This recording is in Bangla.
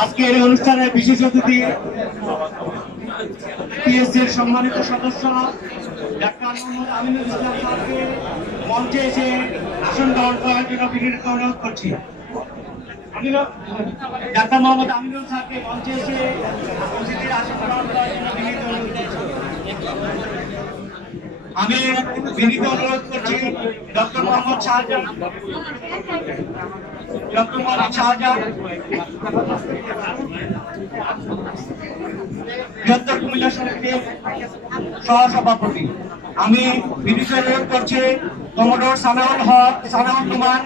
আজকের অনুষ্ঠানের বিশেষ অতিথি পিএসসির সম্মানিত সদস্য ডাক্তার মোহাম্মদ আমিনুল ইসলাম স্যারকে মঞ্চে এসে আসন গ্রহণ করার জন্য বিনীত অনুরোধ করছি। ডাক্তার মোহাম্মদ আমিনুল স্যারকে মঞ্চে এসে আসন গ্রহণ করার জন্য বিনীত অনুরোধ করছি। আমি বিনীত অনুরোধ করছি ডক্টর মোহাম্মদ শাহজাহান, বৃহত্তর কুমিল্লা সমিতির সহসভাপতি। আমি বিনীত অনুরোধ করছি কমোডোর সানাউল কুমার